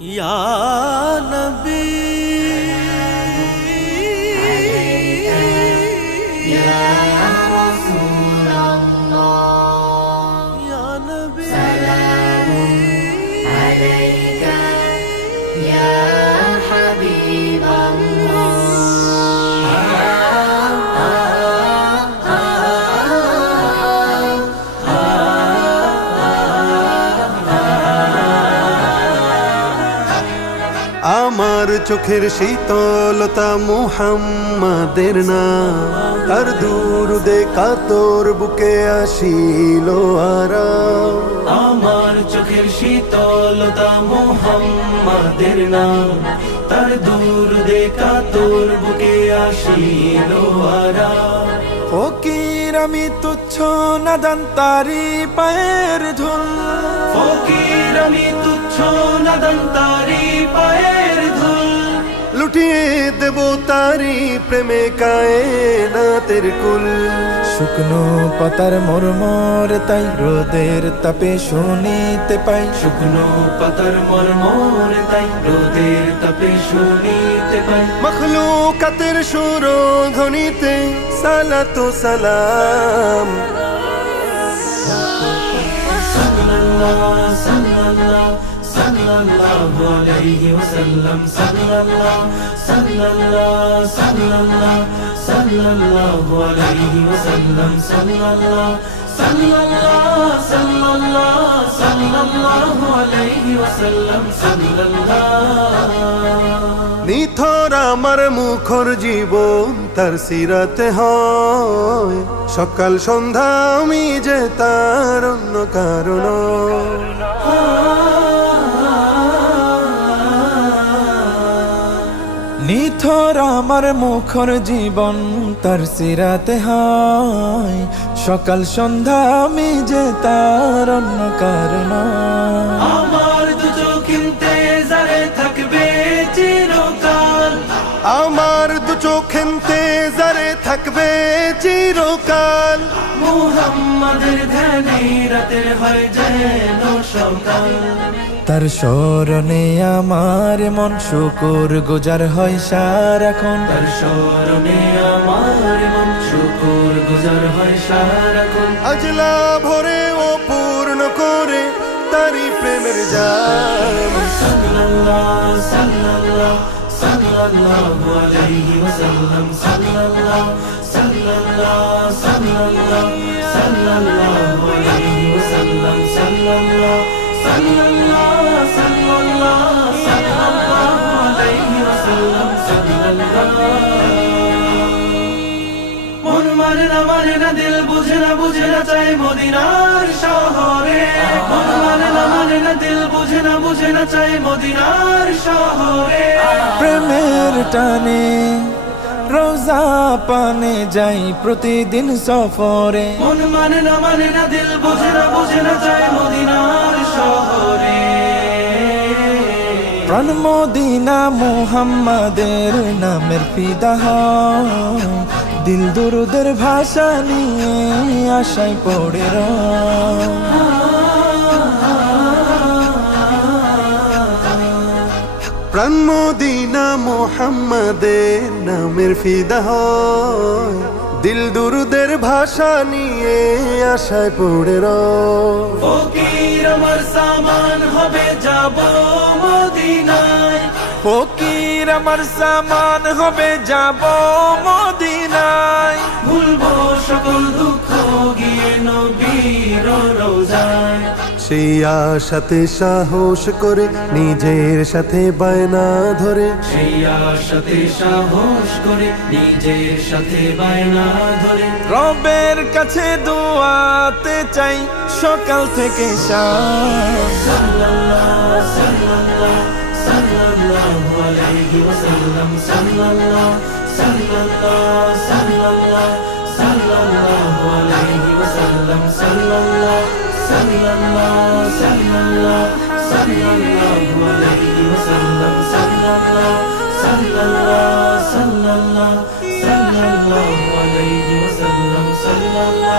يا نبي. يا رسول الله. يا نبي. سلام عليك يا حبيب الله. আমার চোখের শীতলতা মুহাম্মাদের নাম। তার দুরুদে কাতর বুকে আসিল আরাম। আমার চোখের শীতলতা মোহাম্মদের নাম। তার দূর দেখা তোর বুকে আসিল আরাম। ফকির আমি তুচ্ছ নাদান তারি পায়ের ধুল। ফকির আমি তুচ্ছ নাদন তারি পায়ের লুটিয়ে দেব তারি প্রেমে কায়ে না কুল। শুকনো পাতার মরমর তাই রোদের তাপে শুনিতে পাই। শুকনো পাতার মর্মর তাই রোদের তাপে শুনিতে পাই। মখলুকাতের সুর ধ্বনিতে সালাতো সালাম। সাল্লাল্লাহ সাল্লাল্লাহ সাল্লাল্লাহু আলাইহি ওয়াসাল্লাম, সাল্লাল্লাহ সাল্লাল্লাহ সাল্লাল্লাহ, সাল্লাল্লাহু আলাইহি ওয়াসাল্লাম, সাল্লাল্লাহ সাল্লাল্লাহ সাল্লাল্লাহ, সাল্লাল্লাহু আলাইহি ওয়াসাল্লাম, সাল্লাল্লাহ। নিথর আমার মুখর জীবন তার সিরাতে হয়। সকাল সন্ধ্যা আমি যে তার অন্য কারণ নিথর আমার মুখর জীবন তার সিরাতে হয়। সকাল সন্ধ্যা আমি যে তার অন্য কারণ। আমার দু কিনতে থাকবে চিরকাল। আমার দু চোখেনতে থাকবে চিরকাল। মুহাম্মাদের ধ্যানে রাতের হয় যেন সকাল। তার স্মরণে আমার মন শুকুর গুজার হয় সারাক্ষণ। তার স্মরণে আমার মন শুকুর গুজার হয় সারাক্ষণ। আজলা ভরে ও পূর্ণ করে তারি প্রেমের জাম সাল্লাল্লাহ সাল্লাল্লাহ। সাল্লাল্লাহু আলাইহি ওয়াসাল্লাম, সাল্লাল্লাহ সাল্লাল্লাহ সাল্লাল্লাহ, সাল্লাল্লাহু আলাইহি ওয়াসাল্লাম, সাল্লাল্লাহ সাল্লাল্লাহ সাল্লাল্লাহ, সাল্লাল্লাহু আলাইহি ওয়াসাল্লাম, সাল্লাল্লাহ। মন মানে না মানে না, দিল বুঝে না বুঝে না চাই মদিনার না দিল বুঝে না বুঝে না চাই মদিনার শহরে প্রেমের টানে রোজা পানে যাই প্রতিদিন সফরে মন মানে না মানে না দিল বুঝে না বুঝে না চাই মদিনার শহরে প্রাণ মদিনা মুহাম্মাদের নামের ফিদা হয়। দিল দুরুদের ভাষা নিয়ে আশায় পড়ে রয়। প্রাণ মদিনা মোহাম্মদের নামের ফিদা হয়। দিল দুরুদের ভাষা নিয়ে আশায় পড়ে ফকির আমার সামান হবে যাব মদিনায়। ফকির আমার সামান হবে যাব মদিনায়। ভুলবো সকল দুঃখ গিয়ে নবীর সেই আশাতে সাহস করে নিজের সাথে বায়না ধরে। সেই আশাতে সাহস করে নিজের সাথে বায়না ধরে। রবের কাছে দোয়াতে চাই সকাল থেকে সাল্লাল্লাহ সাল্লাল্লাহ আলাইহি ওয়াসাল্লাম সাল্লাল্লাহ সাল্লাল্লাহ সাল্লাল্লাহ সাল্লাল্লাহু আলাইহি ওয়াসাল্লাম সাল্লাল্লাহ সাল্লাল্লাহ